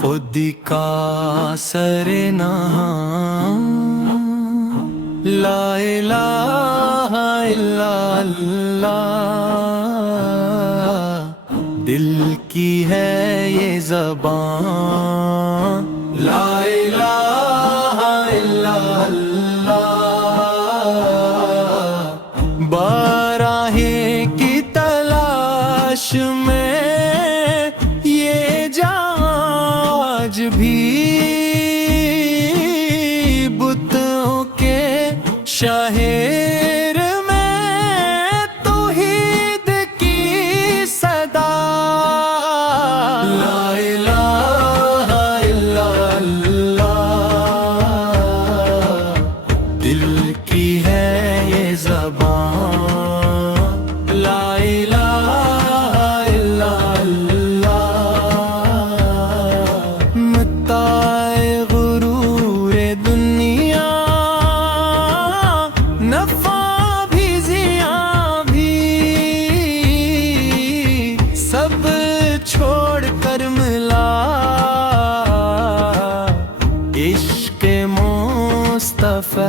خود کا سر نہاں لا الہ الا اللہ، دل کی ہے یہ زبان لا الہ الا اللہ، بارہیں کی تلاش میں یہ جہاز بھی بتوں کے شہر میں توحید کی صدا لا الہ الا اللہ، دل کی ہے یہ زبان لا الہ الا اللہ، متاع غرور دنیا نفع بھی زیاں بھی سب چھوڑ کر ملا عشق مصطفیٰ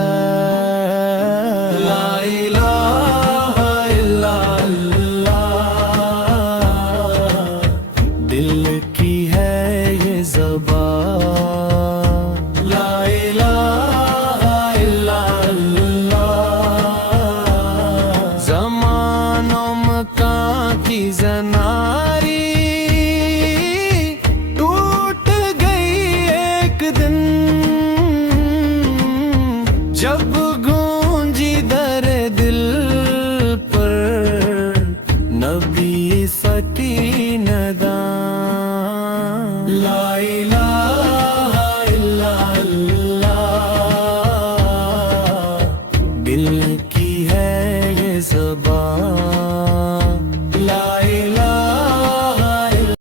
لا الہ الا اللہ، دل کی ہے یہ زبان لا الہ الا اللہ، زمان و مکان کی زناری ٹوٹ گئی ایک دن، جب گونجی در دل پر نبی سکی نداں لا الہ